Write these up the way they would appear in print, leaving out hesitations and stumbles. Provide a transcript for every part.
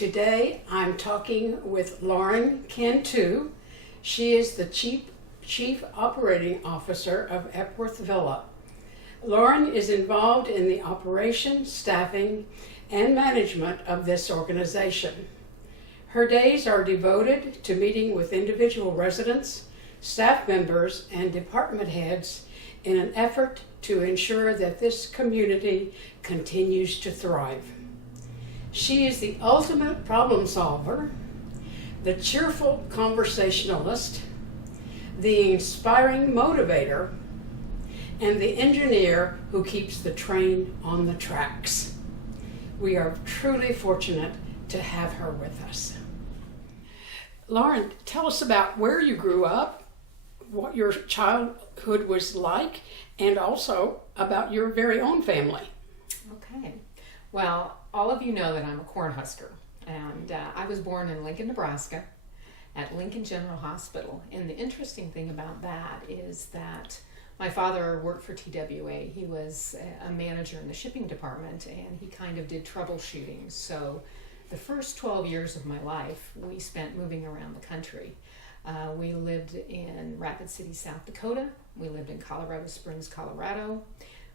Today I'm talking with Lauren Cantu. She is the Chief Operating Officer of Epworth Villa. Lauren is involved in the operation, staffing, and management of this organization. Her days are devoted to meeting with individual residents, staff members, and department heads in an effort to ensure that this community continues to thrive. She is the ultimate problem solver, the cheerful conversationalist, the inspiring motivator, and the engineer who keeps the train on the tracks. We are truly fortunate to have her with us. Lauren, tell us about where you grew up, what your childhood was like, and also about your very own family. Okay. Well, all of you know that I'm a Cornhusker, and I was born in Lincoln, Nebraska, at Lincoln General Hospital. And the interesting thing about that is that my father worked for TWA. He was a manager in the shipping department, and he kind of did troubleshooting. So the first 12 years of my life, we spent moving around the country. We lived in Rapid City, South Dakota. We lived in Colorado Springs, Colorado.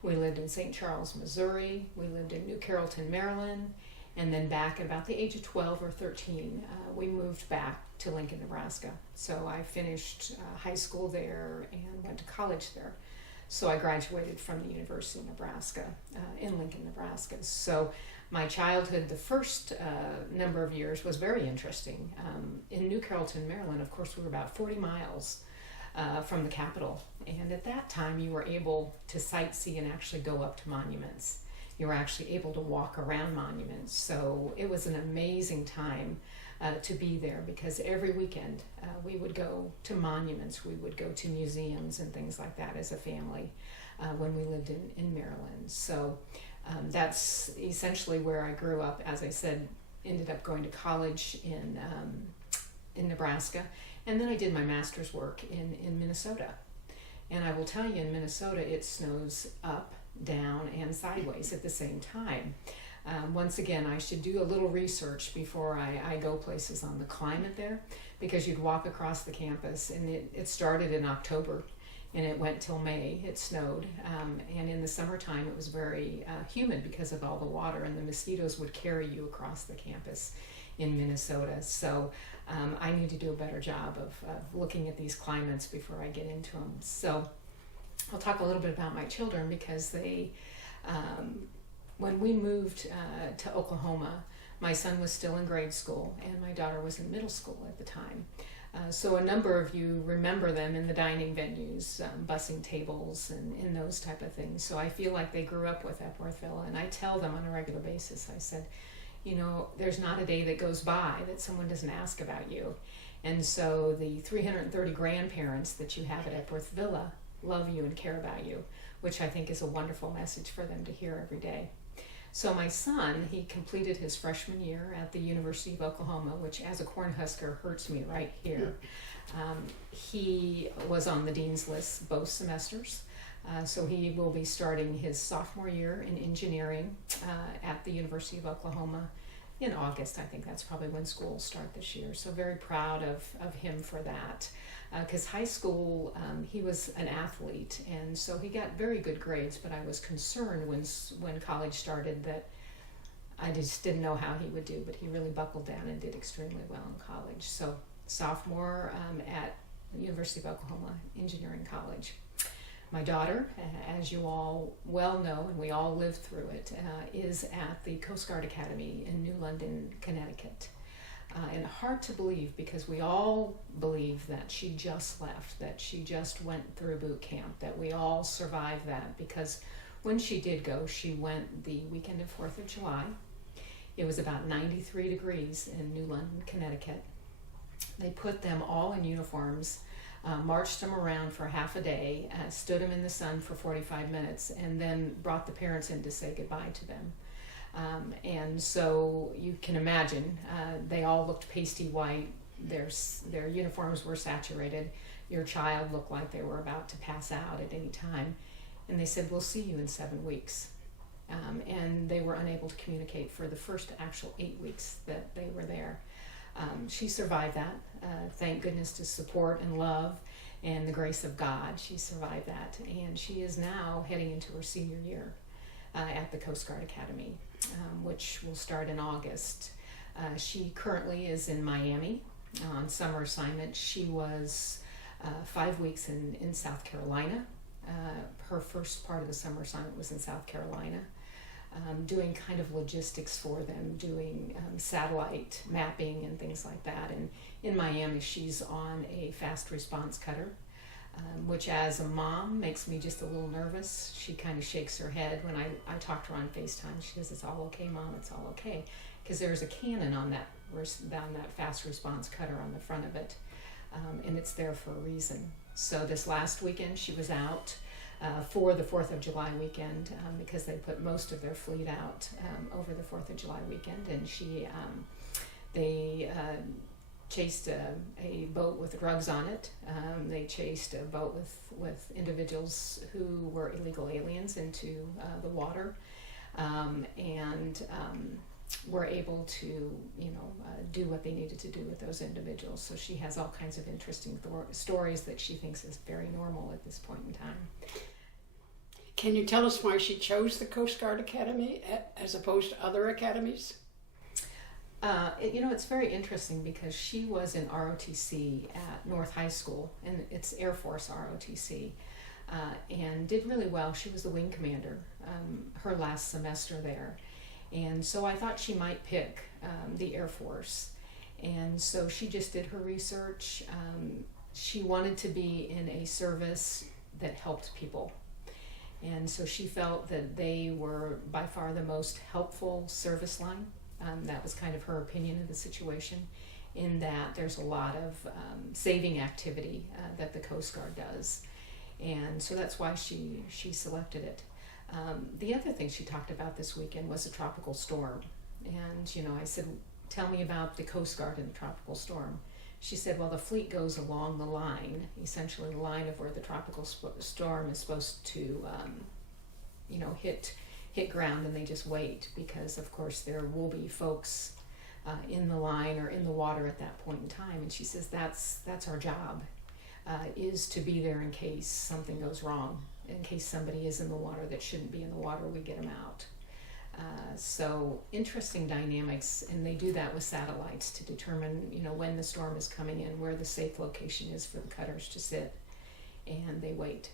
We lived in St. Charles, Missouri. We lived in New Carrollton, Maryland. And then back at about the age of 12 or 13, we moved back to Lincoln, Nebraska. So I finished high school there and went to college there. So I graduated from the University of Nebraska in Lincoln, Nebraska. So my childhood, the first number of years, was very interesting. In New Carrollton, Maryland, of course, we were about 40 miles from the capital. And at that time, you were able to sightsee and actually go up to monuments. You were actually able to walk around monuments. So it was an amazing time to be there, because every weekend we would go to monuments, we would go to museums and things like that as a family when we lived in Maryland. So that's essentially where I grew up. As I said, ended up going to college in Nebraska, and then I did my master's work in Minnesota. And I will tell you, in Minnesota, it snows up, down, and sideways at the same time. Once again, I should do a little research before I go places on the climate there, because you'd walk across the campus, and it started in October, and it went till May. It snowed, and in the summertime it was very humid because of all the water, and the mosquitoes would carry you across the campus in Minnesota. So I need to do a better job of looking at these climates before I get into them. So I'll talk a little bit about my children, because they, when we moved to Oklahoma, my son was still in grade school and my daughter was in middle school at the time. So a number of you remember them in the dining venues, bussing tables and those type of things. So I feel like they grew up with Epworth Villa, and I tell them on a regular basis, I said, you know, there's not a day that goes by that someone doesn't ask about you. And so the 330 grandparents that you have at Epworth Villa love you and care about you, which I think is a wonderful message for them to hear every day. So my son, he completed his freshman year at the University of Oklahoma, which as a Cornhusker hurts me right here. He was on the dean's list both semesters. So he will be starting his sophomore year in engineering at the University of Oklahoma in August. I think that's probably when school will start this year. So very proud of him for that. Because high school, he was an athlete, and so he got very good grades, but I was concerned when college started that I just didn't know how he would do, but he really buckled down and did extremely well in college. So sophomore at the University of Oklahoma Engineering College. My daughter, as you all well know, and we all lived through it, is at the Coast Guard Academy in New London, Connecticut. And hard to believe, because we all believe that she just left, that she just went through boot camp, that we all survived that, because when she did go, she went the weekend of 4th of July. It was about 93 degrees in New London, Connecticut. They put them all in uniforms, marched them around for half a day, stood them in the sun for 45 minutes, and then brought the parents in to say goodbye to them. And so you can imagine, they all looked pasty white, their uniforms were saturated, your child looked like they were about to pass out at any time. And they said, we'll see you in 7 weeks. and they were unable to communicate for the first actual 8 weeks that they were there. She survived that, thank goodness to support and love and the grace of God. She survived that, and she is now heading into her senior year at the Coast Guard Academy, which will start in August. She currently is in Miami on summer assignment. She was 5 weeks in South Carolina. Her first part of the summer assignment was in South Carolina, doing kind of logistics for them, doing satellite mapping and things like that. And in Miami, she's on a fast response cutter, which as a mom makes me just a little nervous. She kind of shakes her head when I talk to her on FaceTime. She says, "It's all okay, Mom, it's all okay." Because there's a cannon on that fast response cutter on the front of it, and it's there for a reason. So this last weekend she was out for the 4th of July weekend, because they put most of their fleet out over the 4th of July weekend, and they chased a boat with drugs on it. They chased a boat with individuals who were illegal aliens into the water, and were able to, do what they needed to do with those individuals. So she has all kinds of interesting stories that she thinks is very normal at this point in time. Can you tell us why she chose the Coast Guard Academy as opposed to other academies? It's very interesting because she was in ROTC at North High School, and it's Air Force ROTC, and did really well. She was the wing commander her last semester there. And so I thought she might pick the Air Force. And so she just did her research. She wanted to be in a service that helped people. And so she felt that they were by far the most helpful service line. That was kind of her opinion of the situation, in that there's a lot of saving activity that the Coast Guard does. And so that's why she selected it. The other thing she talked about this weekend was a tropical storm. And, I said, "Tell me about the Coast Guard and the tropical storm." She said, "Well, the fleet goes along the line, essentially the line of where the tropical storm is supposed to, hit ground, and they just wait because, of course, there will be folks in the line or in the water at that point in time." And she says, that's our job, is to be there in case something goes wrong. In case somebody is in the water that shouldn't be in the water, we get them out. So interesting dynamics, and they do that with satellites to determine, when the storm is coming in, where the safe location is for the cutters to sit, and they wait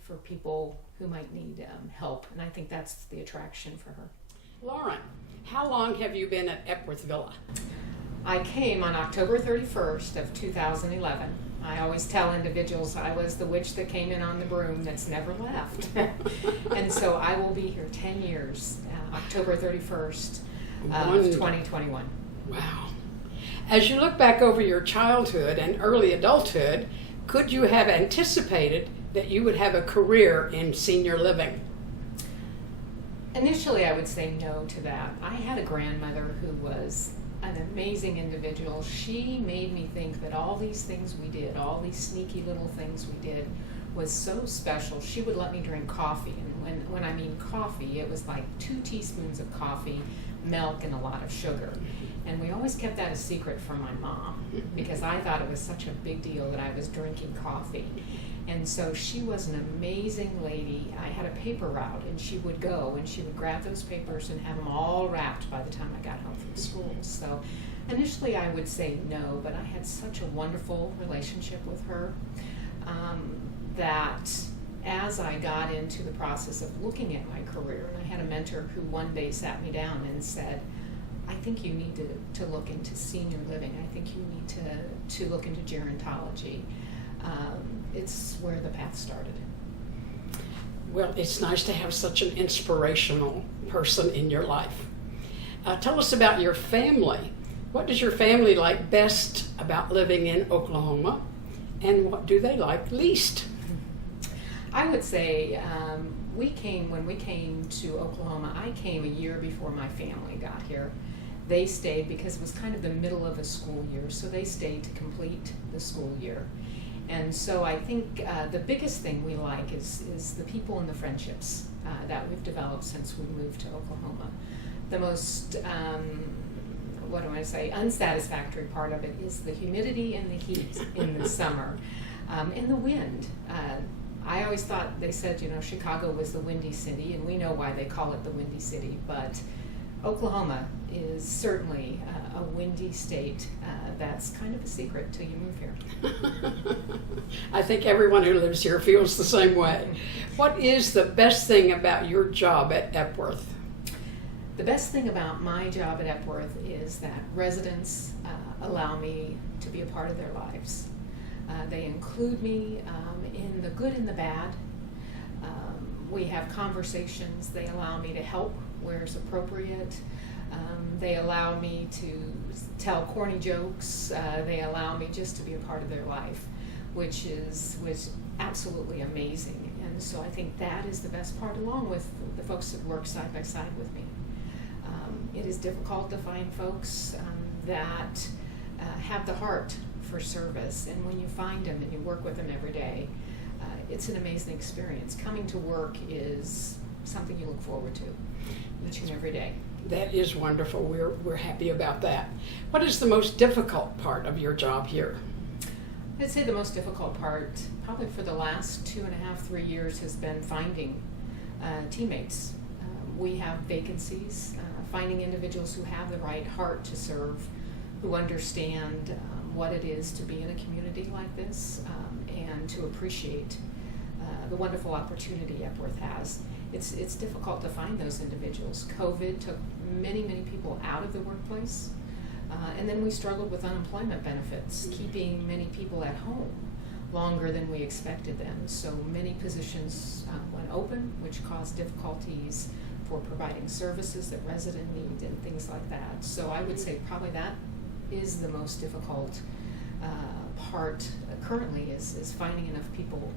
for people who might need help. And I think that's the attraction for her. Lauren, how long have you been at Epworth Villa? I came on October 31st of 2011. I always tell individuals I was the witch that came in on the broom that's never left. And so I will be here 10 years, October 31st of 2021. Wow. As you look back over your childhood and early adulthood, could you have anticipated that you would have a career in senior living? Initially, I would say no to that. I had a grandmother who was an amazing individual. She made me think that all these things we did, all these sneaky little things we did, was so special. She would let me drink coffee, and when I mean coffee, it was like 2 teaspoons of coffee, milk, and a lot of sugar. And we always kept that a secret from my mom because I thought it was such a big deal that I was drinking coffee. And so she was an amazing lady. I had a paper route, and she would go and she would grab those papers and have them all wrapped by the time I got home from school. So initially I would say no, but I had such a wonderful relationship with her that as I got into the process of looking at my career, and I had a mentor who one day sat me down and said, "I think you need to look into senior living. I think you need to look into gerontology." It's where the path started. Well, it's nice to have such an inspirational person in your life. Tell us about your family. What does your family like best about living in Oklahoma, and what do they like least? I would say when we came to Oklahoma, I came a year before my family got here. They stayed because it was kind of the middle of a school year, so they stayed to complete the school year. And so I think the biggest thing we like is the people and the friendships that we've developed since we moved to Oklahoma. The most, what do I say, unsatisfactory part of it is the humidity and the heat in the summer, and the wind. I always thought, they said, Chicago was the windy city, and we know why they call it the windy city, but Oklahoma is certainly a windy state. That's kind of a secret till you move here. I think everyone who lives here feels the same way. What is the best thing about your job at Epworth? The best thing about my job at Epworth is that residents allow me to be a part of their lives. They include me in the good and the bad. We have conversations. They allow me to help where it's appropriate. They allow me to tell corny jokes. They allow me just to be a part of their life, which was absolutely amazing. And so I think that is the best part, along with the folks that work side by side with me. It is difficult to find folks that have the heart for service, and when you find them and you work with them every day, it's an amazing experience. Coming to work is something you look forward to each and every day. That is wonderful. We're happy about that. What is the most difficult part of your job here? I'd say the most difficult part, probably for the last 2.5, 3 years, has been finding teammates. We have vacancies, finding individuals who have the right heart to serve, who understand what it is to be in a community like this, and to appreciate the wonderful opportunity Epworth has. It's difficult to find those individuals. COVID took many people out of the workplace, and then we struggled with unemployment benefits, keeping many people at home longer than we expected them. So many positions went open, which caused difficulties for providing services that residents need and things like that. So I would say probably that is the most difficult part currently is finding enough people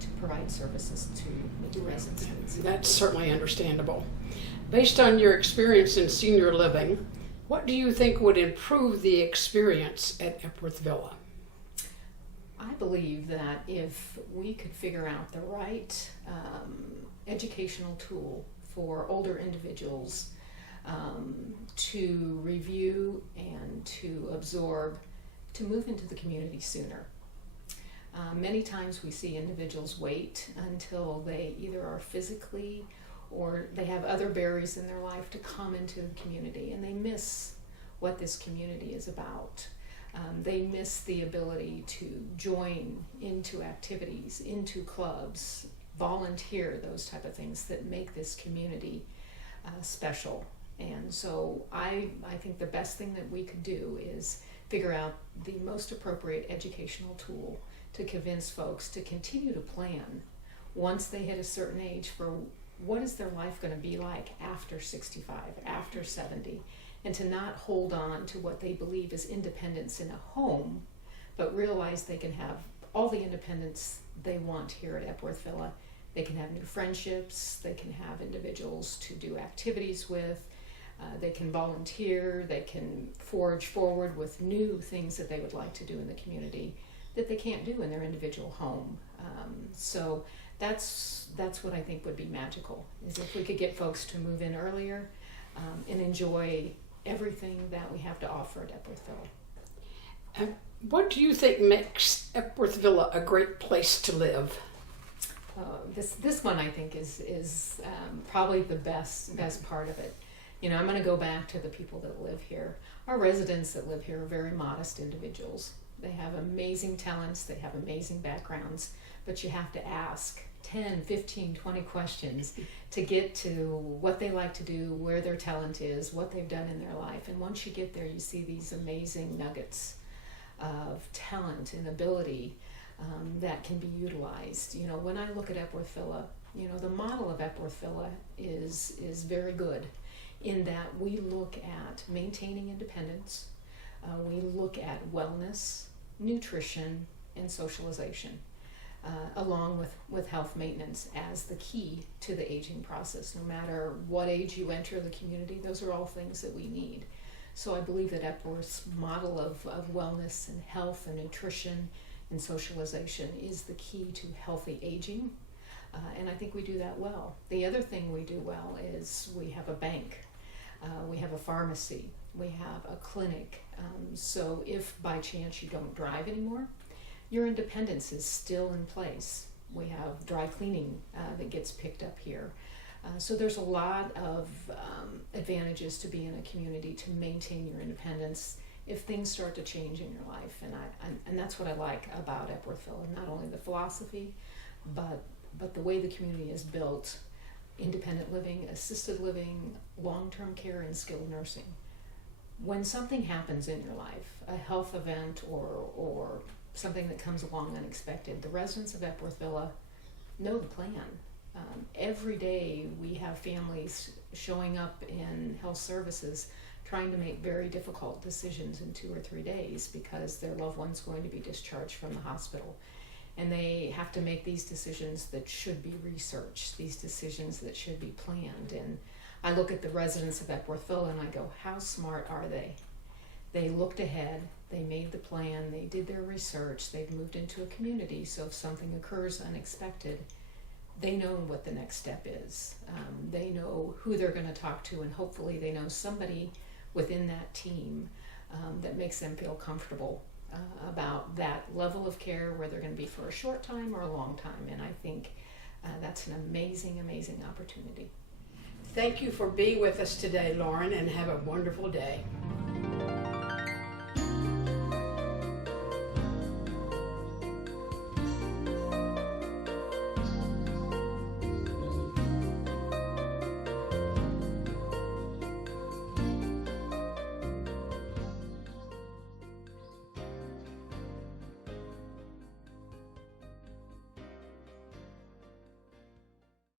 to provide services to meet the residents' needs. That's certainly understandable. Based on your experience in senior living, what do you think would improve the experience at Epworth Villa? I believe that if we could figure out the right educational tool for older individuals to review and to absorb, to move into the community sooner. Many times we see individuals wait until they either are physically or they have other barriers in their life to come into the community, and they miss what this community is about. They miss the ability to join into activities, into clubs, volunteer, those type of things that make this community special. And so I think the best thing that we could do is figure out the most appropriate educational tool to convince folks to continue to plan once they hit a certain age for what is their life going to be like after 65, after 70, and to not hold on to what they believe is independence in a home, but realize they can have all the independence they want here at Epworth Villa. They can have new friendships, they can have individuals to do activities with, they can volunteer, they can forge forward with new things that they would like to do in the community that they can't do in their individual home. So that's what I think would be magical, is if we could get folks to move in earlier and enjoy everything that we have to offer at Epworth Villa. What do you think makes Epworth Villa a great place to live? This one I think is probably the best part of it. I'm going to go back to the people that live here. Our residents that live here are very modest individuals. They have amazing talents, they have amazing backgrounds, but you have to ask 10, 15, 20 questions to get to what they like to do, where their talent is, what they've done in their life. And once you get there, you see these amazing nuggets of talent and ability that can be utilized. When I look at Epworth Villa, the model of Epworth Villa is very good in that we look at maintaining independence, we look at wellness, nutrition, and socialization, along with health maintenance as the key to the aging process. No matter what age you enter the community, those are all things that we need. So I believe that Epworth's model of wellness and health and nutrition and socialization is the key to healthy aging. And I think we do that well. The other thing we do well is we have a bank, we have a pharmacy, we have a clinic. So if by chance you don't drive anymore, your independence is still in place. We have dry cleaning that gets picked up here. So there's a lot of advantages to be in a community to maintain your independence if things start to change in your life. And that's what I like about Epworth Villa, not only the philosophy, but the way the community is built: independent living, assisted living, long-term care, and skilled nursing. When something happens in your life, a health event or something that comes along unexpected, the residents of Epworth Villa know the plan. Every day we have families showing up in health services trying to make very difficult decisions in 2 or 3 days because their loved one's going to be discharged from the hospital. And they have to make these decisions that should be researched, these decisions that should be planned. And I look at the residents of Epworth Villa and I go, how smart are they? They looked ahead, they made the plan, they did their research, they've moved into a community, so if something occurs unexpected, they know what the next step is. They know who they're going to talk to, and hopefully they know somebody within that team that makes them feel comfortable about that level of care, where they're going to be for a short time or a long time. And I think that's an amazing, amazing opportunity. Thank you for being with us today, Lauren, and have a wonderful day.